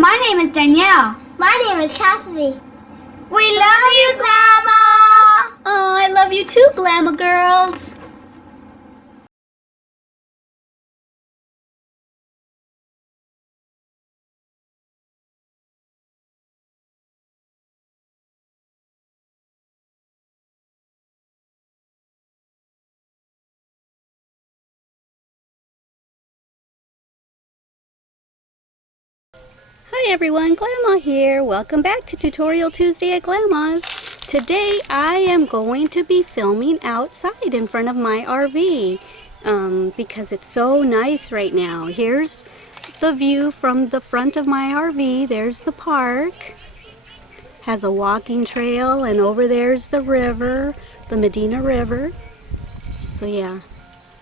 My name is Danielle. My name is Cassidy. We love you, Glama! Oh, I love you too, Glama girls. Hi everyone, Glama here. Welcome back to Tutorial Tuesday at Glama's. Today I am going to be filming outside in front of my RV because it's so nice right now. Here's the view from the front of my RV. There's the park. Has a walking trail, and over there's the river, the Medina River. So yeah.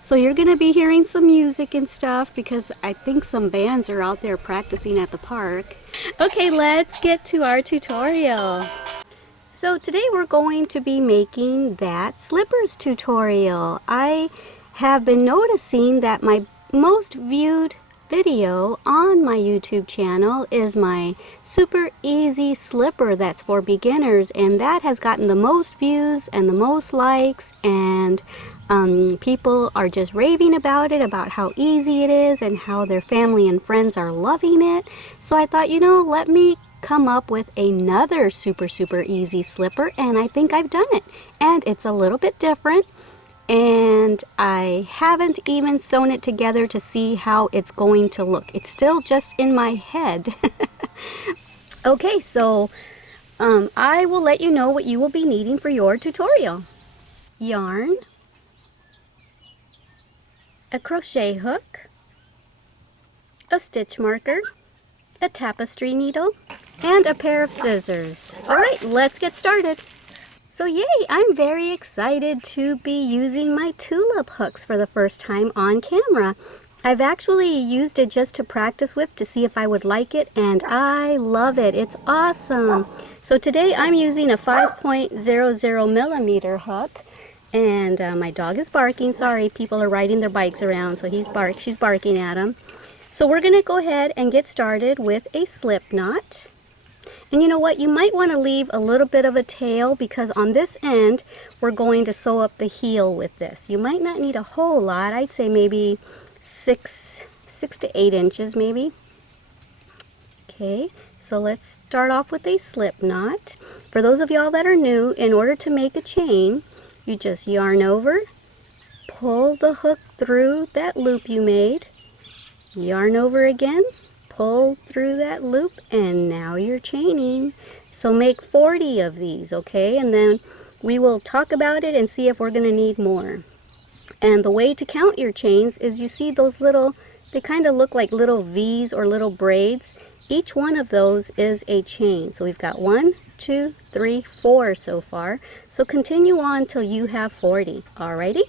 So you're going to be hearing some music and stuff because I think some bands are out there practicing at the park. Okay, let's get to our tutorial. So today we're going to be making that slippers tutorial. I have been noticing that my most viewed video on my YouTube channel is my super easy slipper that's for beginners, and that has gotten the most views and the most likes, and people are just raving about it, about how easy it is and how their family and friends are loving it. So I thought, you know, let me come up with another super easy slipper, and I think I've done it. And it's a little bit different, and I haven't even sewn it together to see how it's going to look. It's still just in my head. Okay, so I will let you know what you will be needing for your tutorial. Yarn, a crochet hook, a stitch marker, a tapestry needle, and a pair of scissors. Alright, let's get started. So yay, I'm very excited to be using my tulip hooks for the first time on camera. I've actually used it just to practice with to see if I would like it, and I love it. It's awesome. So today I'm using a 5.00 millimeter hook. And my dog is barking. Sorry, people are riding their bikes around, so she's barking at him. So we're going to go ahead and get started with a slip knot. And you know what? You might want to leave a little bit of a tail because on this end, we're going to sew up the heel with this. You might not need a whole lot. I'd say maybe 6 to 8 inches maybe. Okay, so let's start off with a slip knot. For those of y'all that are new, in order to make a chain, you just yarn over, pull the hook through that loop you made, yarn over again, pull through that loop, and now you're chaining. So make 40 of these, okay? And then we will talk about it and see if we're going to need more. And the way to count your chains is you see those little, they kind of look like little V's or little braids. Each one of those is a chain. So we've got 1, 2, 3, 4 so far. So continue on till you have 40. Alrighty?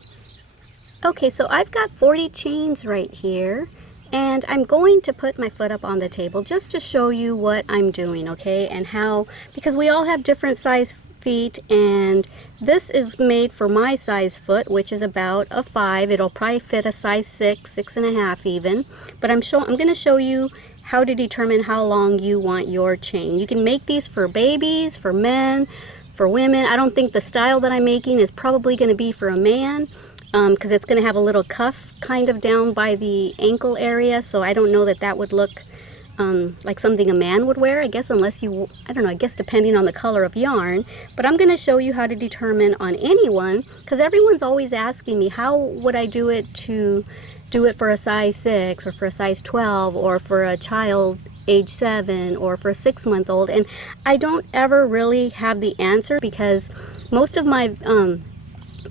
Okay, so I've got 40 chains right here, and I'm going to put my foot up on the table just to show you what I'm doing, okay? And how, because we all have different size feet, and this is made for my size foot, which is about a 5. It'll probably fit a size 6, 6.5 even. But I'm going to show you how to determine how long you want your chain. You can make these for babies, for men, for women. I don't think the style that I'm making is probably going to be for a man because it's going to have a little cuff kind of down by the ankle area, so I don't know that that would look like something a man would wear, I guess, unless you, I don't know, I guess depending on the color of yarn. But I'm going to show you how to determine on anyone, because everyone's always asking me how would I do it to do it for a size 6 or for a size 12 or for a child age 7 or for a 6-month-old, and I don't ever really have the answer because most of my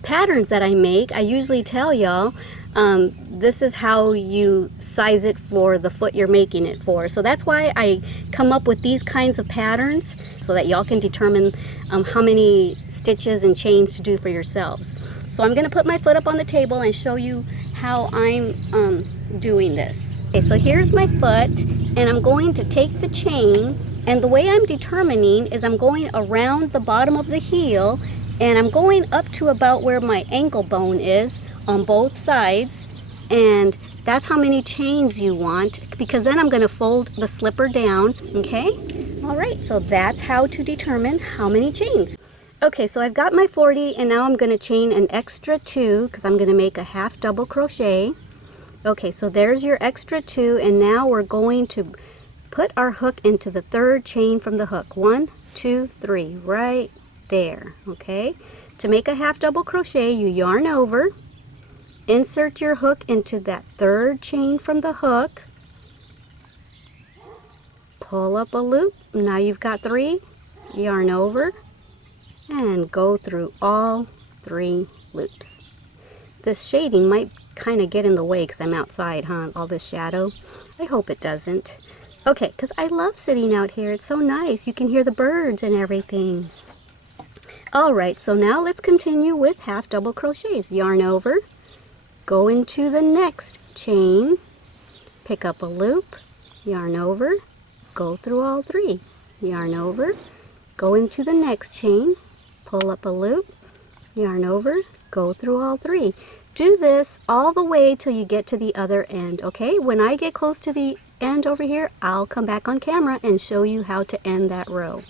patterns that I make, I usually tell y'all this is how you size it for the foot you're making it for. So that's why I come up with these kinds of patterns so that y'all can determine how many stitches and chains to do for yourselves. So I'm going to put my foot up on the table and show you how I'm doing this. Okay, so here's my foot, and I'm going to take the chain, and the way I'm determining is I'm going around the bottom of the heel, and I'm going up to about where my ankle bone is on both sides, and That's how many chains you want, because then I'm going to fold the slipper down, okay? All right, so that's how to determine how many chains. Okay, so I've got my 40, and now I'm going to chain an extra 2 because I'm going to make a half double crochet. Okay, so there's your extra 2, and now we're going to put our hook into the 3rd chain from the hook. 1, 2, 3, right there, okay? To make a half double crochet, you yarn over, insert your hook into that 3rd chain from the hook, pull up a loop. Now you've got 3, yarn over, and go through all 3 loops. This shading might kind of get in the way because I'm outside, huh? All this shadow. I hope it doesn't. Okay, because I love sitting out here. It's so nice. You can hear the birds and everything. Alright, so now let's continue with half double crochets. Yarn over, go into the next chain, pick up a loop, yarn over, go through all 3. Yarn over, go into the next chain, pull up a loop, yarn over, go through all 3. Do this all the way till you get to the other end, okay? When I get close to the end over here, I'll come back on camera and show you how to end that row.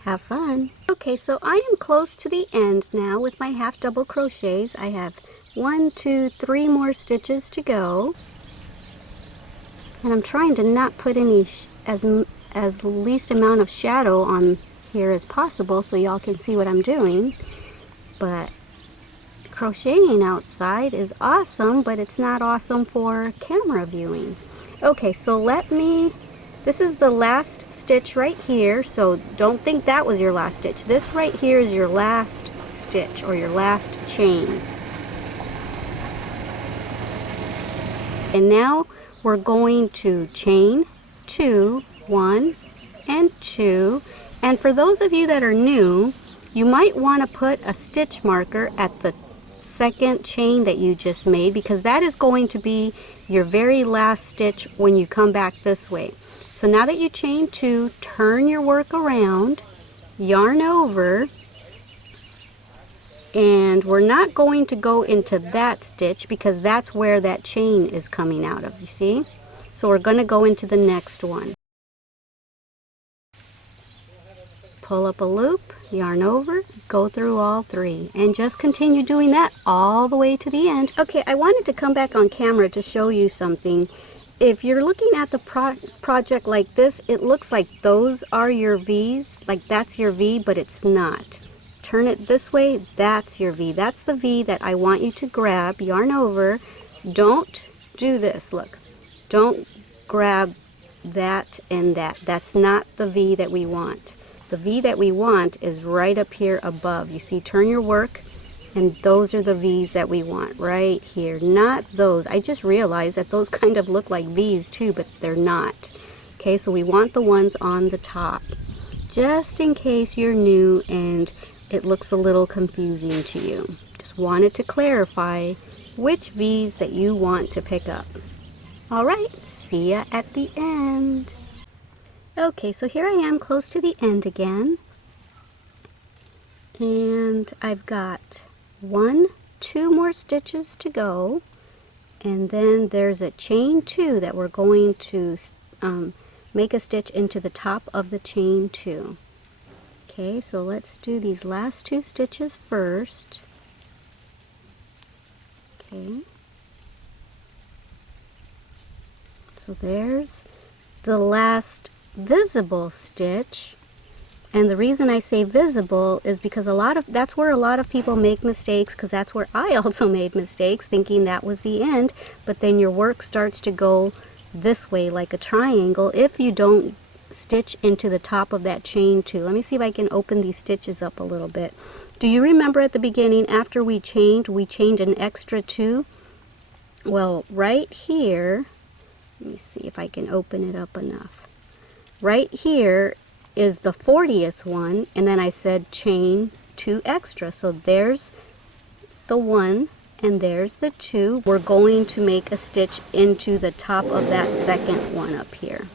Have fun. Okay, so I am close to the end now with my half double crochets. I have 1, 2, 3 more stitches to go. And I'm trying to not put any as least amount of shadow on here as possible so y'all can see what I'm doing. But crocheting outside is awesome, but it's not awesome for camera viewing. Okay, so this is the last stitch right here, so don't think that was your last stitch. This right here is your last stitch or your last chain. And now we're going to chain 2, 1 and 2. And for those of you that are new, you might want to put a stitch marker at the 2nd chain that you just made, because that is going to be your very last stitch when you come back this way. So now that you chain 2, turn your work around, yarn over, and we're not going to go into that stitch because that's where that chain is coming out of, you see? So we're going to go into the next one. Pull up a loop, yarn over, go through all 3, and just continue doing that all the way to the end. Okay, I wanted to come back on camera to show you something. If you're looking at the project like this, it looks like those are your V's, like that's your V, but it's not. Turn it this way, that's your V. That's the V that I want you to grab, yarn over. Don't do this, look. Don't grab that and that. That's not the V that we want. The V that we want is right up here above. You see, turn your work, and those are the V's that we want right here, not those. I just realized that those kind of look like V's too, but they're not. Okay, so we want the ones on the top, just in case you're new and it looks a little confusing to you. Just wanted to clarify which V's that you want to pick up. All right, see ya at the end. Okay, so here I am close to the end again, and I've got 1, 2 more stitches to go, and then there's a chain 2 that we're going to make a stitch into the top of the chain 2. Okay, so let's do these last 2 stitches first. Okay, so there's the last visible stitch. And the reason I say visible is because that's where a lot of people make mistakes, because that's where I also made mistakes, thinking that was the end. But then your work starts to go this way like a triangle if you don't stitch into the top of that chain 2. Let me see if I can open these stitches up a little bit. Do you remember at the beginning, after we chained an extra 2? Well, right here, let me see if I can open it up enough. Right here is the 40th one, and then I said chain 2 extra. So there's the 1 and there's the 2. We're going to make a stitch into the top of that 2nd one up here.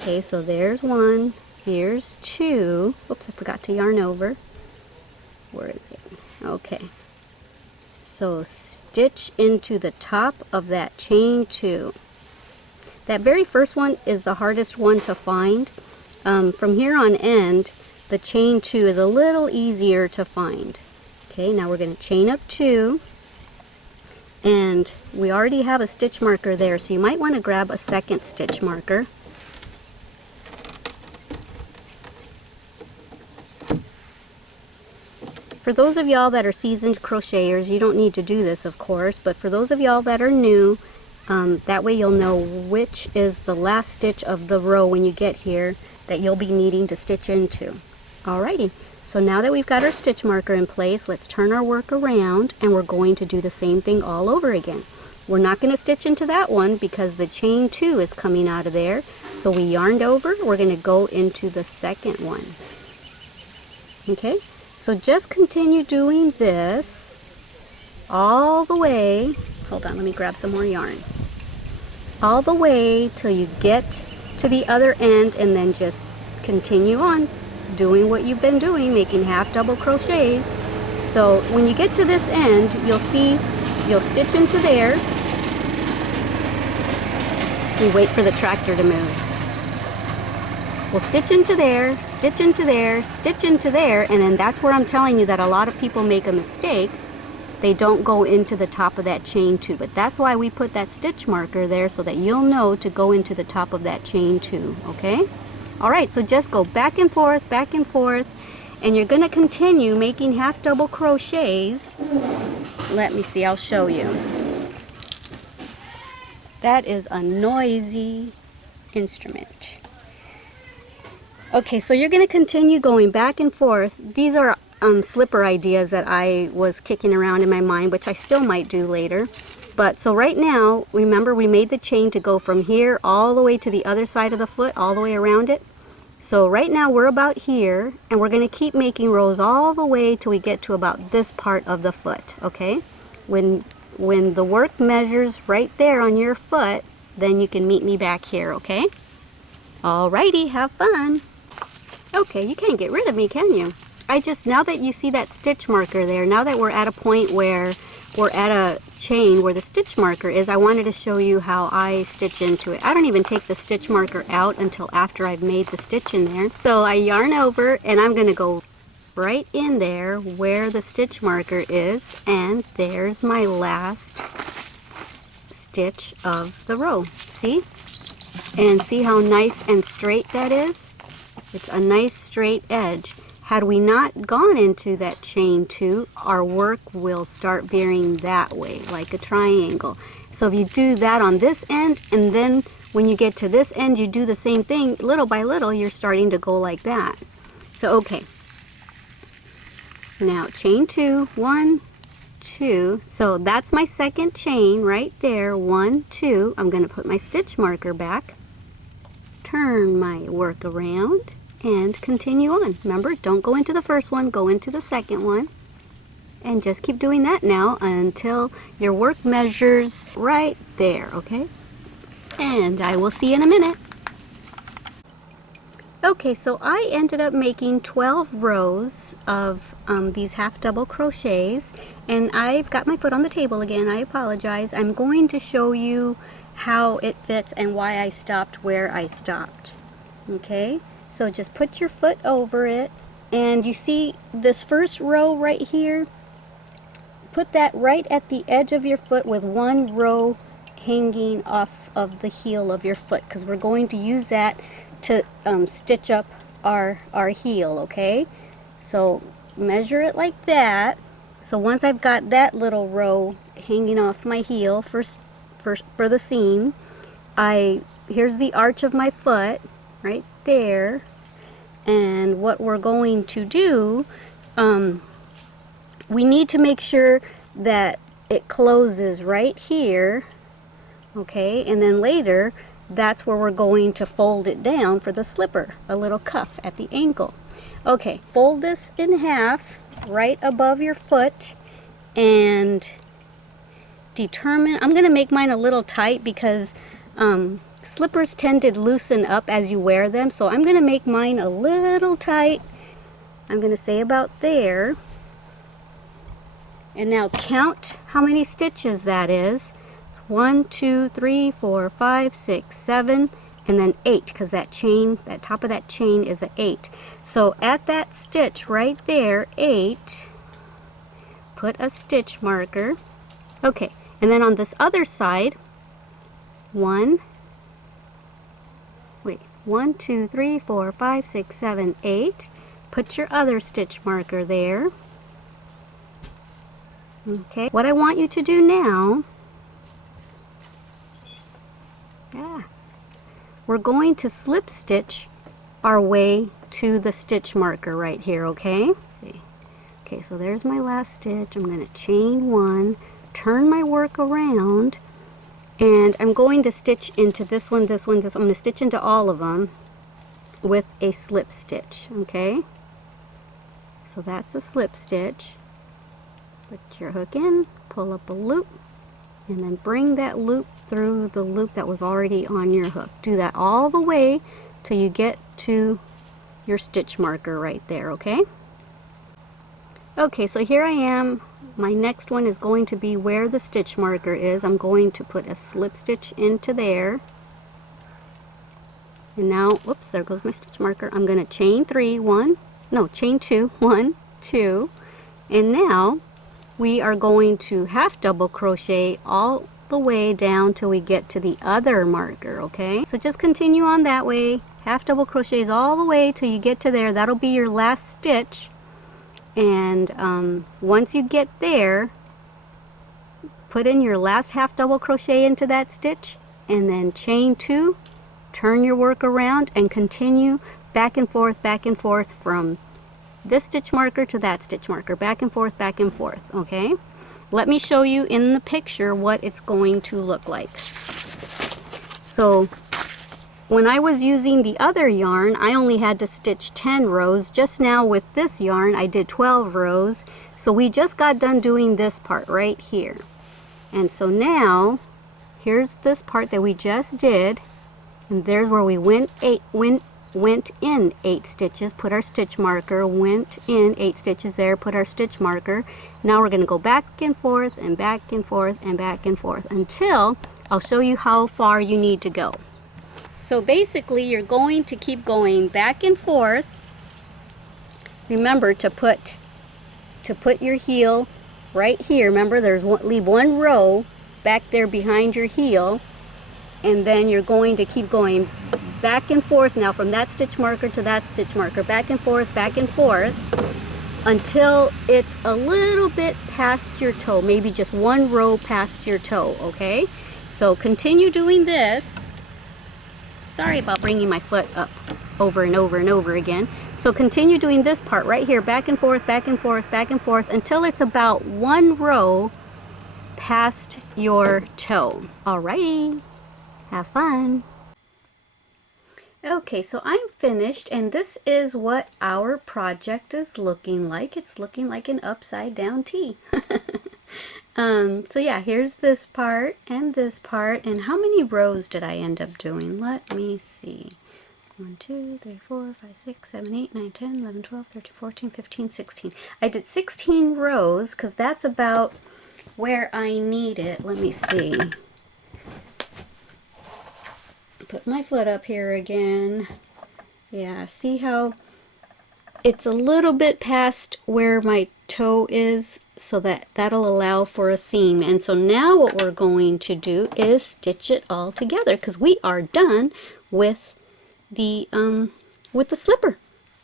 Okay, so there's 1, here's 2. Oops, I forgot to yarn over. Where is it? Okay. So stitch into the top of that chain 2. That very first one is the hardest one to find. From here on end, the chain 2 is a little easier to find. Okay, now we're going to chain up 2, and we already have a stitch marker there, so you might want to grab a second stitch marker. For those of y'all that are seasoned crocheters, you don't need to do this, of course, but for those of y'all that are new, that way you'll know which is the last stitch of the row when you get here that you'll be needing to stitch into. Alrighty, so now that we've got our stitch marker in place, let's turn our work around and we're going to do the same thing all over again. We're not going to stitch into that one because the chain 2 is coming out of there. So we yarned over, we're going to go into the second one. Okay, so just continue doing this all the way. Hold on, let me grab some more yarn. All the way till you get to the other end, and then just continue on doing what you've been doing, making half double crochets. So when you get to this end, you'll see you'll stitch into there. We wait for the tractor to move. We'll stitch into there, stitch into there, stitch into there, and then that's where I'm telling you that a lot of people make a mistake. They don't go into the top of that chain 2, but that's why we put that stitch marker there, so that you'll know to go into the top of that chain 2, okay? Alright, so just go back and forth, and you're going to continue making half double crochets. Let me see, I'll show you. That is a noisy instrument. Okay, so you're going to continue going back and forth. These are slipper ideas that I was kicking around in my mind, which I still might do later. But so right now, remember we made the chain to go from here all the way to the other side of the foot, all the way around it. So right now we're about here, and we're going to keep making rows all the way till we get to about this part of the foot, okay? When the work measures right there on your foot, then you can meet me back here, okay? Alrighty, have fun. Okay, you can't get rid of me, can you? Now that you see that stitch marker there, now that we're at a point where we're at a chain where the stitch marker is, I wanted to show you how I stitch into it. I don't even take the stitch marker out until after I've made the stitch in there. So I yarn over, and I'm going to go right in there where the stitch marker is, and there's my last stitch of the row. See? And see how nice and straight that is? It's a nice straight edge. Had we not gone into that chain 2, our work will start veering that way, like a triangle. So if you do that on this end, and then when you get to this end, you do the same thing, little by little, you're starting to go like that. So, okay. Now, chain 2, 1, 2. So that's my second chain right there, 1, 2. I'm going to put my stitch marker back, turn my work around, and continue on. Remember, don't go into the first one, go into the second one, and just keep doing that now until your work measures right there, okay? And I will see you in a minute. Okay, so I ended up making 12 rows of these half double crochets, and I've got my foot on the table again. I apologize. I'm going to show you how it fits and why I stopped where I stopped. Okay? So just put your foot over it, and you see this first row right here? Put that right at the edge of your foot with one row hanging off of the heel of your foot, because we're going to use that to stitch up our heel, okay? So measure it like that. So once I've got that little row hanging off my heel for the seam, here's the arch of my foot right there, and what we're going to do, we need to make sure that it closes right here, okay, and then later that's where we're going to fold it down for the slipper, a little cuff at the ankle. Okay, fold this in half right above your foot, and determine, I'm going to make mine a little tight because slippers tend to loosen up as you wear them, so I'm going to make mine a little tight. I'm going to say about there, And now count how many stitches that is. It's 1, 2, 3, 4, 5, 6, 7, and then 8, because that chain, that top of that chain is an 8. So at that stitch right there, 8, put a stitch marker. Okay, and then on this other side, 1, 2, 3, 4, 5, 6, 7, 8. Put your other stitch marker there. Okay, what I want you to do now, we're going to slip stitch our way to the stitch marker right here, okay? See. Okay, so there's my last stitch. I'm going to chain 1, turn my work around, and I'm going to stitch into this one, this one, this one. I'm going to stitch into all of them with a slip stitch, okay? So that's a slip stitch. Put your hook in, pull up a loop, and then bring that loop through the loop that was already on your hook. Do that all the way till you get to your stitch marker right there, okay? Okay, so here I am. My next one is going to be where the stitch marker is. I'm going to put a slip stitch into there. And now, whoops, there goes my stitch marker. I'm going to chain 3, chain 2, 1, 2, and now we are going to half double crochet all the way down till we get to the other marker, okay? So just continue on that way, half double crochets all the way till you get to there. That'll be your last stitch, and once you get there, put in your last half double crochet into that stitch, and then chain 2, turn your work around, and continue back and forth from this stitch marker to that stitch marker, back and forth, okay? Let me show you in the picture what it's going to look like. So when I was using the other yarn, I only had to stitch 10 rows. Just now with this yarn, I did 12 rows. So we just got done doing this part right here. And so now, here's this part that we just did, and there's where we went in 8 stitches, put our stitch marker, went in 8 stitches there, put our stitch marker. Now we're going to go back and forth and back and forth and back and forth until I'll show you how far you need to go. So basically you're going to keep going back and forth. Remember to put your heel right here. Remember, leave one row back there behind your heel, and then you're going to keep going back and forth now from that stitch marker to that stitch marker, back and forth until it's a little bit past your toe, maybe just one row past your toe, okay? So continue doing this. Sorry about bringing my foot up over and over and over again. So continue doing this part right here, back and forth until it's about one row past your toe. Alrighty, have fun. Okay, so I'm finished, and this is what our project is looking like. It's looking like an upside down T. So yeah, here's this part, and how many rows did I end up doing? Let me see. 1, 2, 3, 4, 5, 6, 7, 8, 9, 10, 11, 12, 13, 14, 15, 16. I did 16 rows because that's about where I need it. Let me see. Put my foot up here again. Yeah, see how it's a little bit past where my toe is, so that'll allow for a seam. And so now what we're going to do is stitch it all together because we are done with the slipper.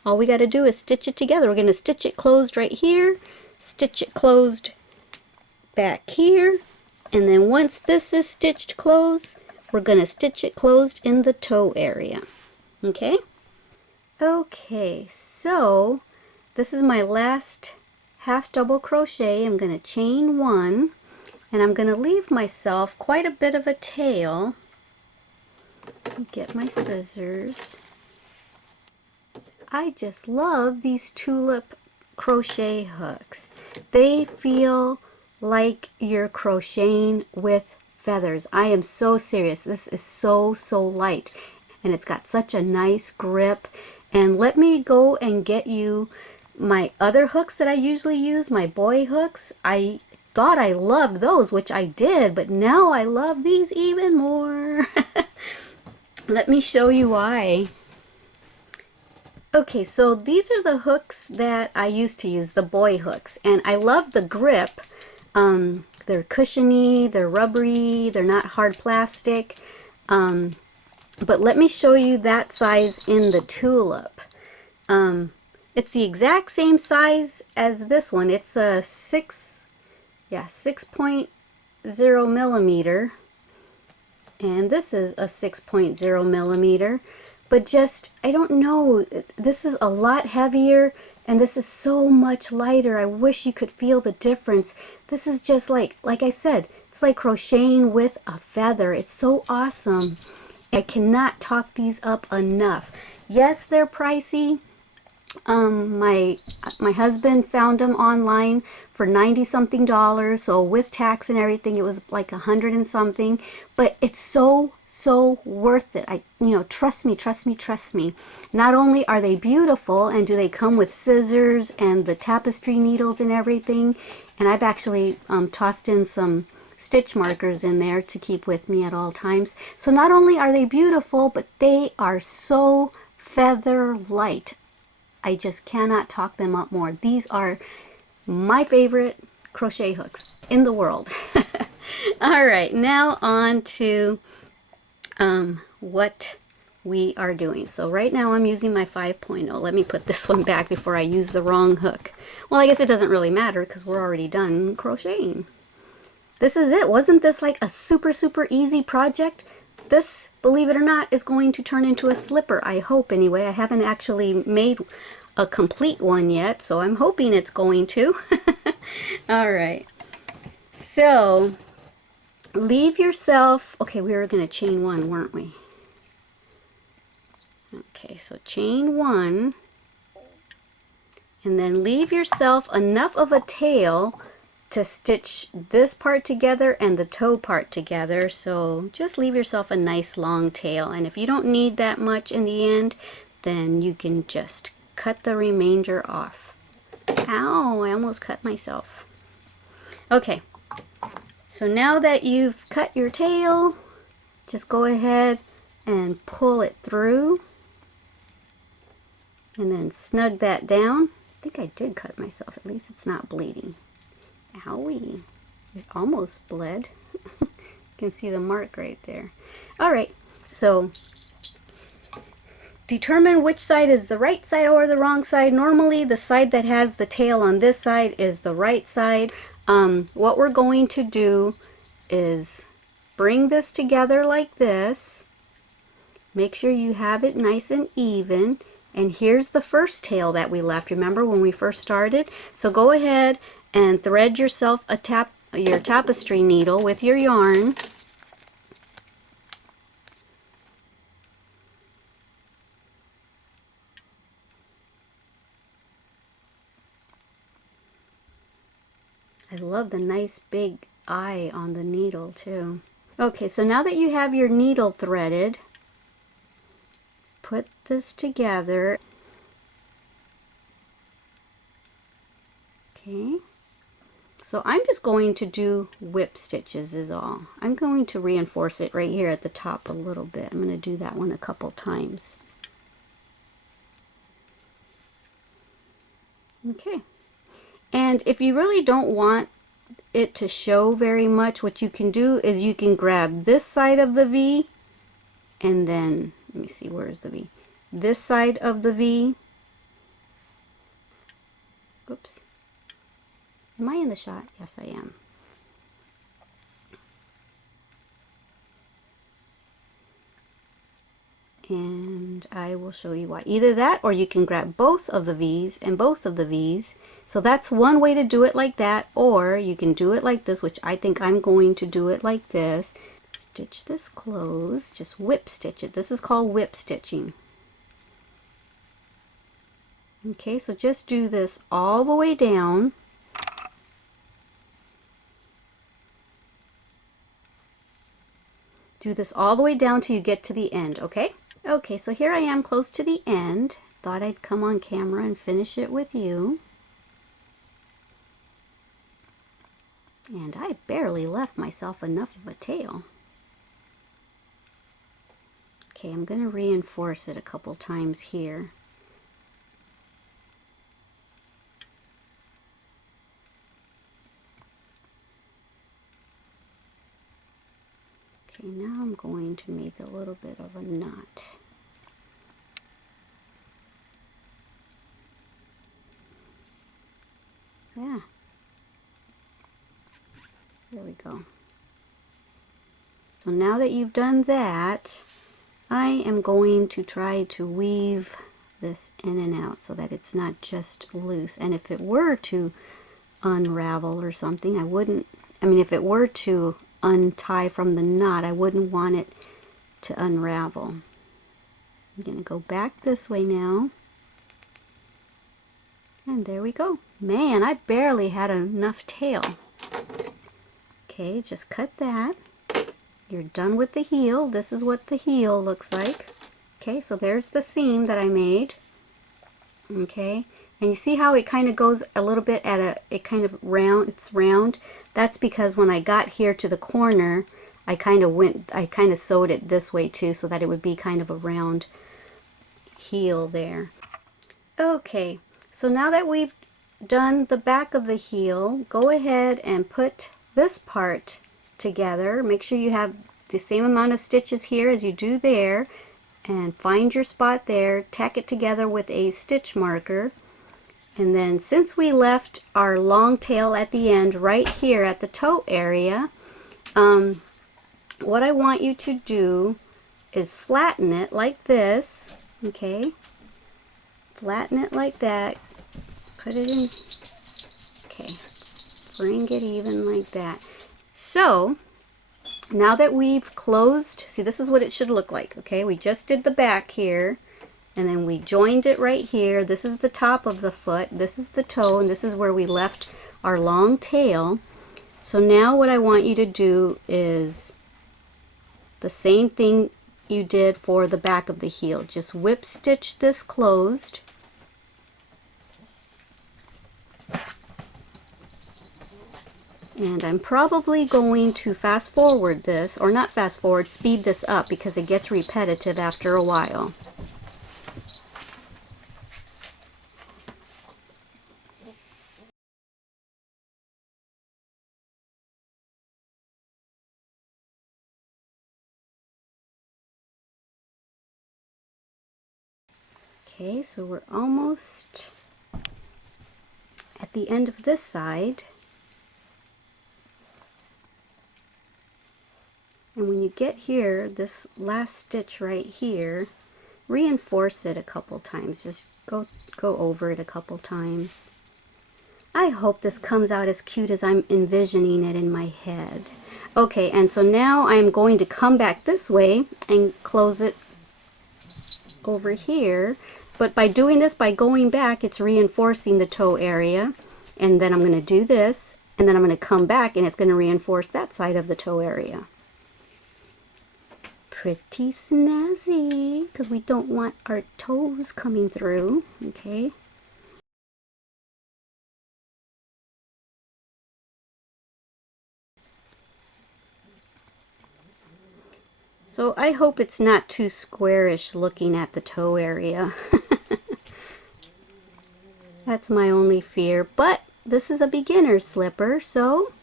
All we got to do is stitch it together. We're going to stitch it closed right here, stitch it closed back here, and then once this is stitched closed, we're going to stitch it closed in the toe area. Okay? Okay, so this is my last half double crochet. I'm going to chain 1, and I'm going to leave myself quite a bit of a tail. Get my scissors. I just love these tulip crochet hooks. They feel like you're crocheting with feathers. I am so serious. This is so light, and it's got such a nice grip. And let me go and get you My other hooks that I usually use, my boy hooks, I thought I loved those, which I did, but now I love these even more. Let me show you why. Okay, so these are the hooks that I used to use, the boy hooks, and I love the grip. They're cushiony, they're rubbery, they're not hard plastic. But let me show you that size in the tulip. It's the exact same size as this one. It's a 6.0 millimeter, and this is a 6.0 millimeter. But just, I don't know, this is a lot heavier and this is so much lighter. I wish you could feel the difference. This is just like I said, it's like crocheting with a feather. It's so awesome. I cannot talk these up enough. Yes, they're pricey. My husband found them online for $90-something, so with tax and everything it was like $100 and something, but it's so worth it. Trust me. Not only are they beautiful, and do they come with scissors and the tapestry needles and everything, and I've actually tossed in some stitch markers in there to keep with me at all times. So not only are they beautiful, but they are so feather light. I just cannot talk them up more. These are my favorite crochet hooks in the world. All right, now on to what we are doing. So right now I'm using my 5.0. Let me put this one back before I use the wrong hook. Well, I guess it doesn't really matter because we're already done crocheting. This is it. Wasn't this like a super easy project? This, believe it or not, is going to turn into a slipper, I hope anyway. I haven't actually made a complete one yet, so I'm hoping it's going to. All right. So, leave yourself, okay, we were going to chain one, weren't we? Okay, so chain one, and then leave yourself enough of a tail to stitch this part together and the toe part together. So just leave yourself a nice long tail, and if you don't need that much in the end, then you can just cut the remainder off. Ow, I almost cut myself. Okay, so now that you've cut your tail, just go ahead and pull it through and then snug that down. I think I did cut myself, at least it's not bleeding. Owie, it almost bled. You can see the mark right there. All right, so determine which side is the right side or the wrong side. Normally the side that has the tail on this side is the right side. What we're going to do is bring this together like this. Make sure you have it nice and even. And here's the first tail that we left. Remember when we first started? So go ahead and thread yourself your tapestry needle with your yarn. I love the nice big eye on the needle too. Okay, so now that you have your needle threaded, put this together. Okay. So I'm just going to do whip stitches is all. I'm going to reinforce it right here at the top a little bit. I'm going to do that one a couple times. Okay. And if you really don't want it to show very much, what you can do is you can grab this side of the V and then, let me see, where's the V? This side of the V. Oops. Am I in the shot? Yes, I am. And I will show you why. Either that, or you can grab both of the V's and both of the V's. So that's one way to do it like that, or you can do it like this, which I think I'm going to do it like this. Stitch this closed, just whip stitch it. This is called whip stitching. Okay, so just do this all the way down. Do this all the way down till you get to the end, okay? Okay, so here I am close to the end. thought I'd come on camera and finish it with you. And I barely left myself enough of a tail. Okay, I'm going to reinforce it a couple times here. Okay, now I'm going to make a little bit of a knot. Yeah. There we go. So now that you've done that, I am going to try to weave this in and out so that it's not just loose. And if it were to unravel or something, if it were to untie from the knot, I wouldn't want it to unravel. I'm going to go back this way now. And there we go. Man, I barely had enough tail. Okay, just cut that. You're done with the heel. This is what the heel looks like. Okay, so there's the seam that I made. Okay, and you see how it kind of goes a little bit at it's round. That's because when I got here to the corner, I kind of sewed it this way too, so that it would be kind of a round heel there. Okay, so now that we've done the back of the heel, go ahead and put this part together. Make sure you have the same amount of stitches here as you do there, and find your spot there, tack it together with a stitch marker. And then since we left our long tail at the end right here at the toe area, what I want you to do is flatten it like this. Okay, flatten it like that, put it in, okay, bring it even like that. So now that we've closed, see, this is what it should look like. Okay, we just did the back here, and then we joined it right here. This is the top of the foot, this is the toe, and this is where we left our long tail. So now what I want you to do is the same thing you did for the back of the heel. Just whip stitch this closed. And I'm probably going to fast forward this, or not fast forward, speed this up, because it gets repetitive after a while. Okay, so we're almost at the end of this side. And when you get here, this last stitch right here, reinforce it a couple times. Just go over it a couple times. I hope this comes out as cute as I'm envisioning it in my head. Okay, and so now I'm going to come back this way and close it over here. But by doing this, by going back, it's reinforcing the toe area. And then I'm going to do this, and then I'm going to come back, and it's going to reinforce that side of the toe area. Pretty snazzy, because we don't want our toes coming through. Okay. So I hope it's not too squarish looking at the toe area. That's my only fear, but this is a beginner slipper, so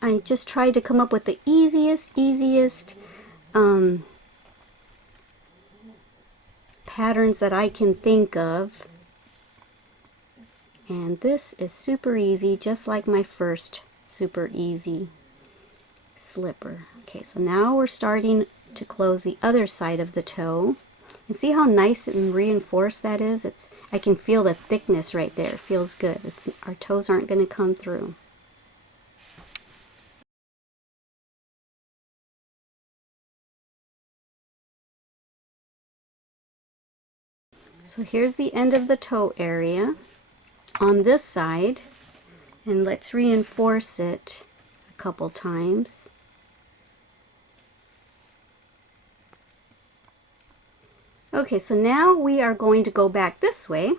I just tried to come up with the easiest patterns that I can think of. And this is super easy, just like my first super easy slipper. Okay, so now we're starting to close the other side of the toe. And see how nice and reinforced that is? I can feel the thickness right there. It feels good. Our toes aren't going to come through. So here's the end of the toe area on this side, and let's reinforce it a couple times. Okay, so now we are going to go back this way.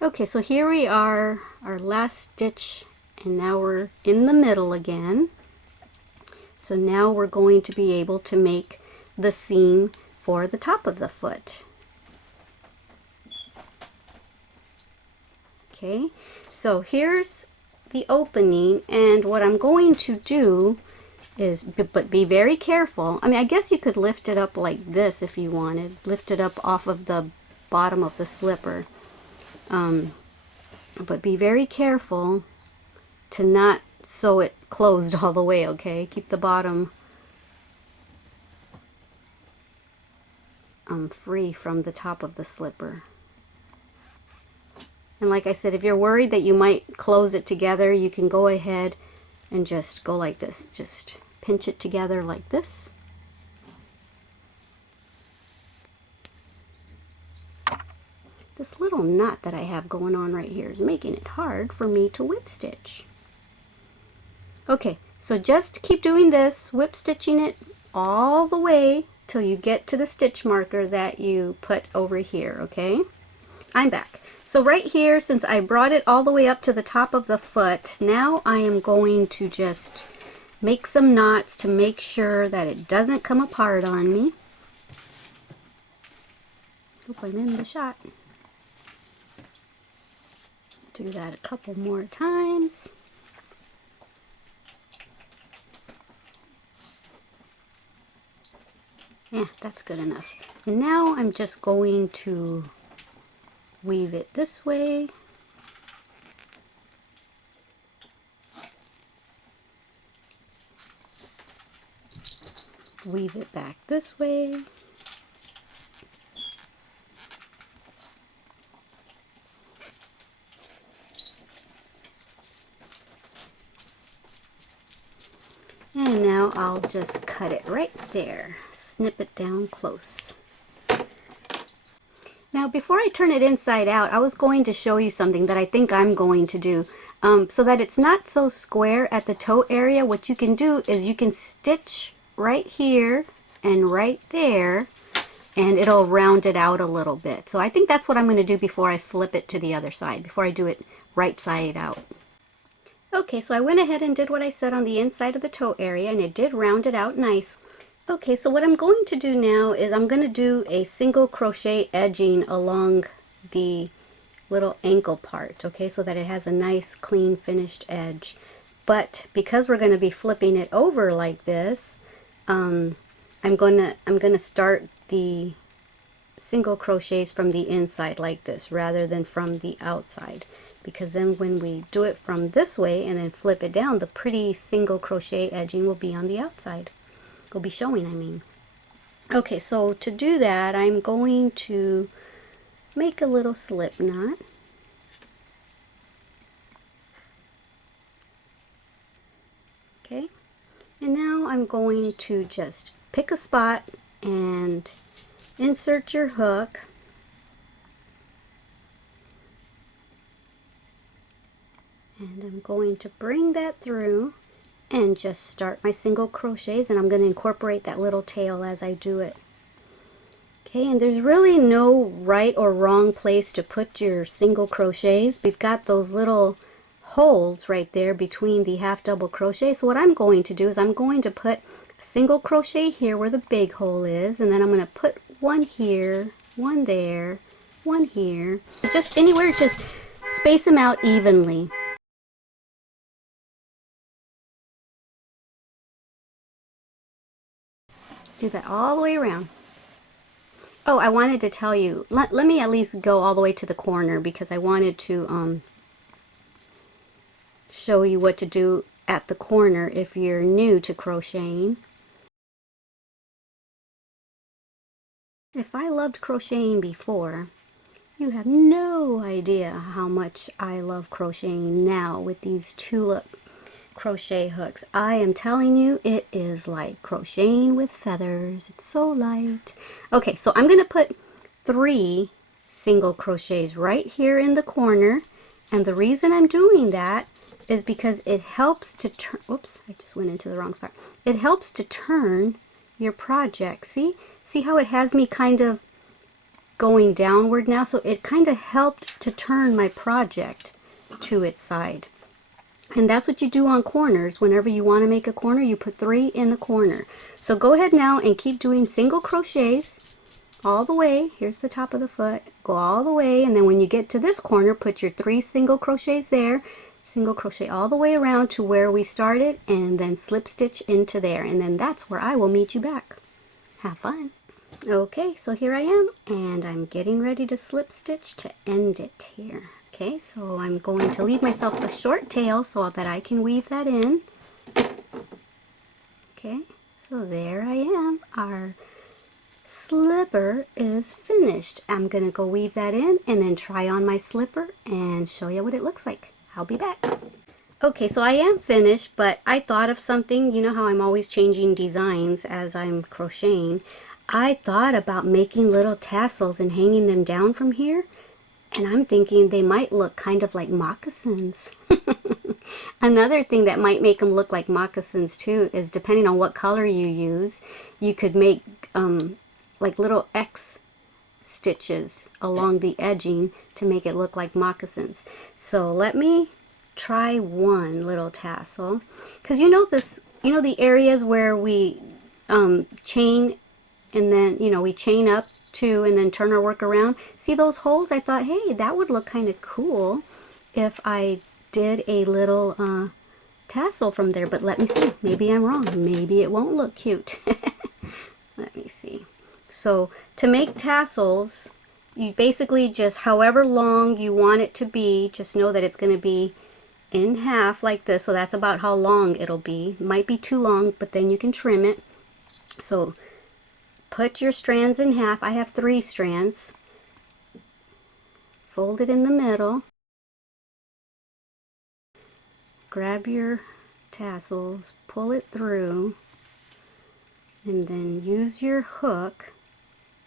Okay, so here we are, our last stitch, and now we're in the middle again. So now we're going to be able to make the seam for the top of the foot. Okay, so here's the opening, and what I'm going to do is, but be very careful. I mean, I guess you could lift it up like this if you wanted. Lift it up off of the bottom of the slipper. But be very careful to not sew it closed all the way, okay? Keep the bottom free from the top of the slipper. And like I said, if you're worried that you might close it together, you can go ahead and just go like this. Just pinch it together like this. This little knot that I have going on right here is making it hard for me to whip stitch. Okay, so just keep doing this, whip stitching it all the way till you get to the stitch marker that you put over here, okay? I'm back. So right here, since I brought it all the way up to the top of the foot, now I am going to just make some knots to make sure that it doesn't come apart on me. Hope I'm in the shot. Do that a couple more times. Yeah, that's good enough. And now I'm just going to weave it this way. Weave it back this way. And now I'll just cut it right there. Snip it down close. Now before I turn it inside out, I was going to show you something that I think I'm going to do. So that it's not so square at the toe area, what you can do is you can stitch right here and right there, and it'll round it out a little bit. So I think that's what I'm going to do before I flip it to the other side, before I do it right side out. Okay, so I went ahead and did what I said on the inside of the toe area, and it did round it out nice. Okay, so what I'm going to do now is I'm going to do a single crochet edging along the little ankle part, okay, so that it has a nice clean finished edge. But because we're going to be flipping it over like this, I'm gonna start the single crochets from the inside like this rather than from the outside, because then when we do it from this way and then flip it down, the pretty single crochet edging will be on the outside. Will be showing, I mean. Okay, so to do that, I'm going to make a little slip knot. Okay, and now I'm going to just pick a spot and insert your hook. And I'm going to bring that through and just start my single crochets, and I'm going to incorporate that little tail as I do it. Okay, and there's really no right or wrong place to put your single crochets. We've got those little holes right there between the half double crochet. So what I'm going to do is I'm going to put a single crochet here where the big hole is, and then I'm going to put one here, one there, one here. Just anywhere, just space them out evenly. Do that all the way around. Oh, I wanted to tell you, let me at least go all the way to the corner, because I wanted to show you what to do at the corner if you're new to crocheting. If I loved crocheting before, you have no idea how much I love crocheting now with these tulip crochet hooks. I am telling you, it is like crocheting with feathers. It's so light. Okay, so I'm going to put 3 single crochets right here in the corner, and the reason I'm doing that is because it helps to turn, whoops, I just went into the wrong spot. It helps to turn your project. See how it has me kind of going downward now? So it kind of helped to turn my project to its side. And that's what you do on corners. Whenever you want to make a corner, you put 3 in the corner. So go ahead now and keep doing single crochets all the way. Here's the top of the foot. Go all the way, and then when you get to this corner, put your 3 single crochets there. Single crochet all the way around to where we started, and then slip stitch into there. And then that's where I will meet you back. Have fun. Okay, so here I am, and I'm getting ready to slip stitch to end it here. Okay, so I'm going to leave myself a short tail so that I can weave that in. Okay, so there I am. Our slipper is finished. I'm going to go weave that in and then try on my slipper and show you what it looks like. I'll be back. Okay, so I am finished, but I thought of something. You know how I'm always changing designs as I'm crocheting. I thought about making little tassels and hanging them down from here. And I'm thinking they might look kind of like moccasins. Another thing that might make them look like moccasins too is, depending on what color you use, you could make like little X stitches along the edging to make it look like moccasins. So let me try one little tassel, because you know the areas where we chain, and then we chain up 2 and then turn our work around. See those holes? I thought, hey, that would look kind of cool if I did a little tassel from there. But let me see. Maybe I'm wrong. Maybe it won't look cute. Let me see. So to make tassels, you basically just, however long you want it to be, just know that it's going to be in half like this. So that's about how long it'll be. Might be too long, but then you can trim it. So put your strands in half. I have 3 strands. Fold it in the middle. Grab your tassels, pull it through, and then use your hook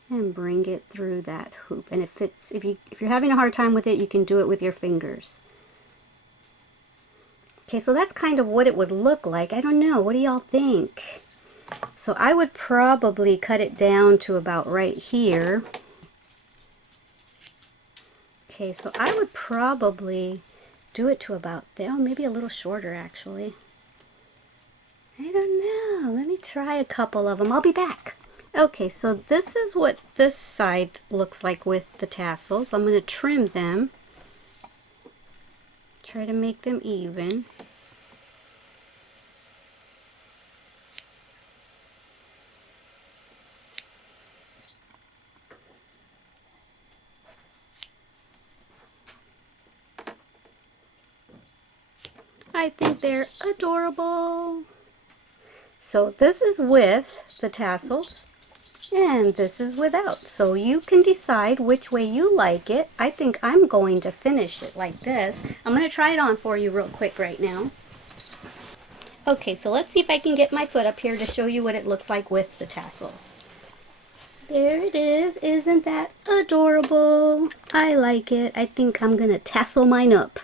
and bring it through that hoop. And if you're having a hard time with it, you can do it with your fingers. Okay, so that's kind of what it would look like. I don't know. What do y'all think? So I would probably cut it down to about right here. Okay, so I would probably do it to about there, maybe a little shorter actually. I don't know. Let me try a couple of them. I'll be back. Okay, so this is what this side looks like with the tassels. I'm going to trim them. Try to make them even. I think they're adorable. So this is with the tassels and this is without. So you can decide which way you like it. I think I'm going to finish it like this. I'm going to try it on for you real quick right now. Okay, so let's see if I can get my foot up here to show you what it looks like with the tassels. There it is. Isn't that adorable? I like it. I think I'm going to tassel mine up.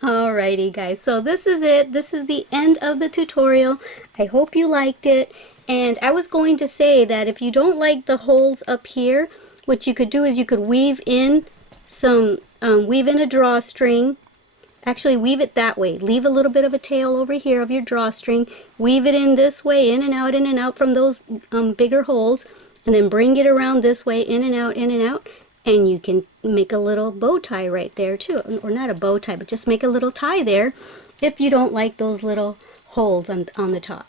Alrighty guys, so this is it. This is the end of the tutorial. I hope you liked it. And I was going to say that if you don't like the holes up here, what you could do is you could weave in some, weave in a drawstring. Actually, weave it that way. Leave a little bit of a tail over here of your drawstring. Weave it in this way, in and out from those bigger holes. And then bring it around this way, in and out, in and out. And you can make a little bow tie right there too. Or not a bow tie, but just make a little tie there if you don't like those little holes on the top.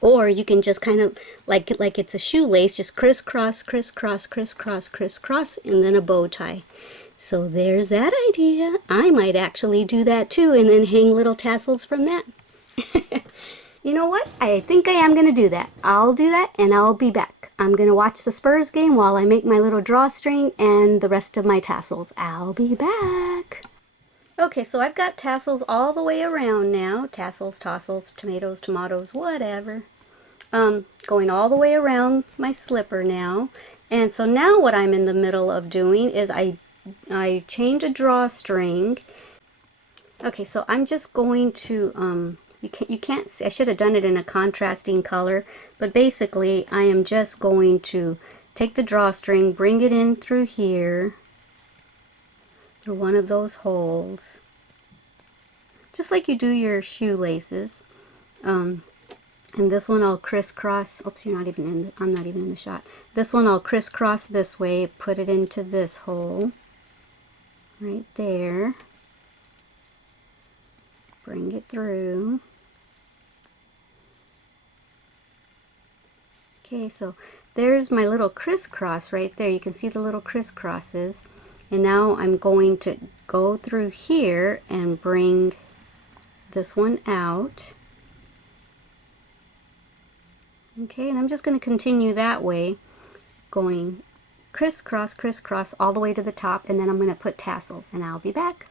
Or you can just kind of, like it's a shoelace, just crisscross, crisscross, crisscross, crisscross, and then a bow tie. So there's that idea. I might actually do that too, and then hang little tassels from that. You know what? I think I am going to do that. I'll do that and I'll be back. I'm going to watch the Spurs game while I make my little drawstring and the rest of my tassels. I'll be back. Okay, so I've got tassels all the way around now. Tassels, tossels, tomatoes, tomatoes, whatever. Going all the way around my slipper now. And so now what I'm in the middle of doing is I change a drawstring. Okay, so I'm just going to, you can't see, I should have done it in a contrasting color, but basically I am just going to take the drawstring, bring it in through here, through one of those holes, just like you do your shoelaces. And this one I'll crisscross. Oops, you're not even in. I'm not even in the shot. This one I'll crisscross this way, put it into this hole, right there. Bring it through. Okay, so there's my little crisscross right there. You can see the little crisscrosses. And now I'm going to go through here and bring this one out. Okay, and I'm just going to continue that way, going crisscross, crisscross all the way to the top, and then I'm going to put tassels, and I'll be back.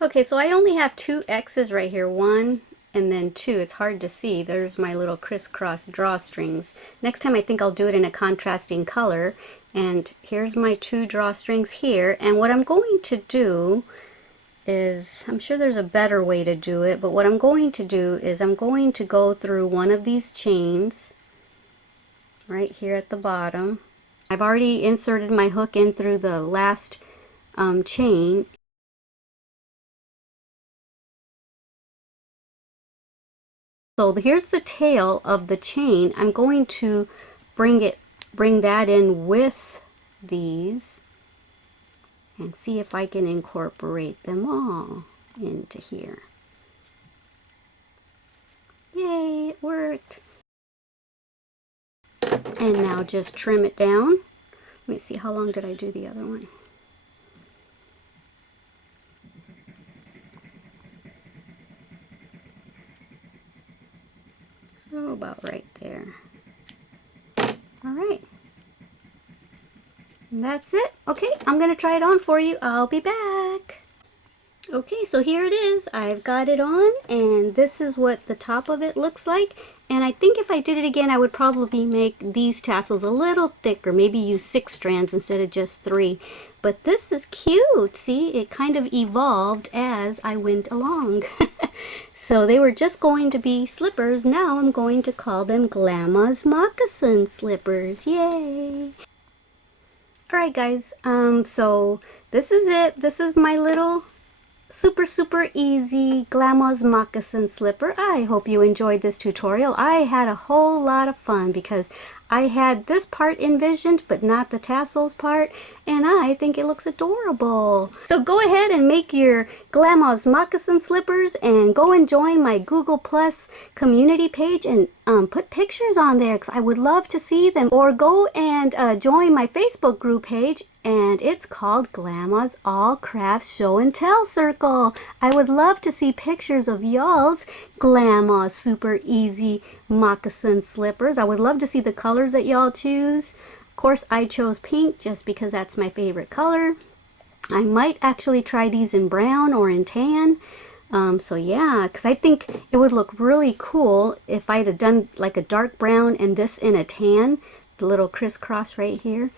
Okay, so I only have 2 X's right here, 1 and then 2. It's hard to see. There's my little crisscross drawstrings. Next time I think I'll do it in a contrasting color. And here's my 2 drawstrings here. And what I'm going to do is, I'm sure there's a better way to do it, but what I'm going to do is I'm going to go through one of these chains right here at the bottom. I've already inserted my hook in through the last chain. So here's the tail of the chain. I'm going to bring that in with these and see if I can incorporate them all into here. Yay, it worked. And now just trim it down. Let me see, how long did I do the other one? Oh, about right there. All right. And that's it. Okay, I'm going to try it on for you. I'll be back. Okay, so here it is. I've got it on, and this is what the top of it looks like. And I think if I did it again, I would probably make these tassels a little thicker, maybe use 6 strands instead of just 3. But this is cute. See, it kind of evolved as I went along. So they were just going to be slippers. Now I'm going to call them Glama's moccasin slippers. Yay! Alright guys, so this is it. This is my little super easy Glama's moccasin slipper. I hope you enjoyed this tutorial. I had a whole lot of fun because I had this part envisioned but not the tassels part, and I think it looks adorable. So go ahead and make your Glama's moccasin slippers and go and join my Google Plus community page and put pictures on there because I would love to see them. Or go and join my Facebook group page, and it's called Glama's All Crafts Show and Tell Circle. I would love to see pictures of y'all's Glama super easy moccasin slippers. I would love to see the colors that y'all choose. Of course, I chose pink just because that's my favorite color. I might actually try these in brown or in tan. So yeah, because I think it would look really cool if I'd have done like a dark brown and this in a tan, the little crisscross right here.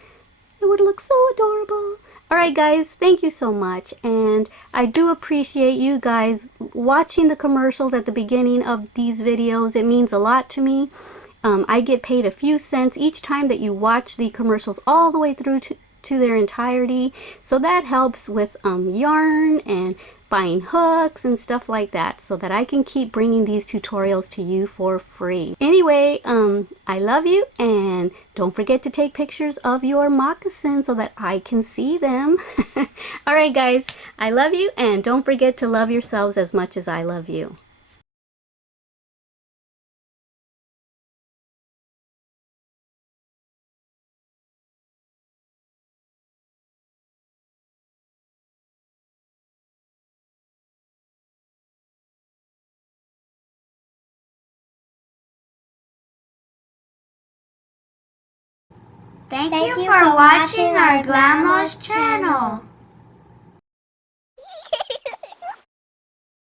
It would look so adorable. Alright guys, thank you so much, and I do appreciate you guys watching the commercials at the beginning of these videos. It means a lot to me. I get paid a few cents each time that you watch the commercials all the way through to their entirety, so that helps with yarn and buying hooks and stuff like that, so that I can keep bringing these tutorials to you for free. Anyway, I love you, and don't forget to take pictures of your moccasins so that I can see them. Alright guys, I love you, and don't forget to love yourselves as much as I love you. Thank you for watching our Glama's channel.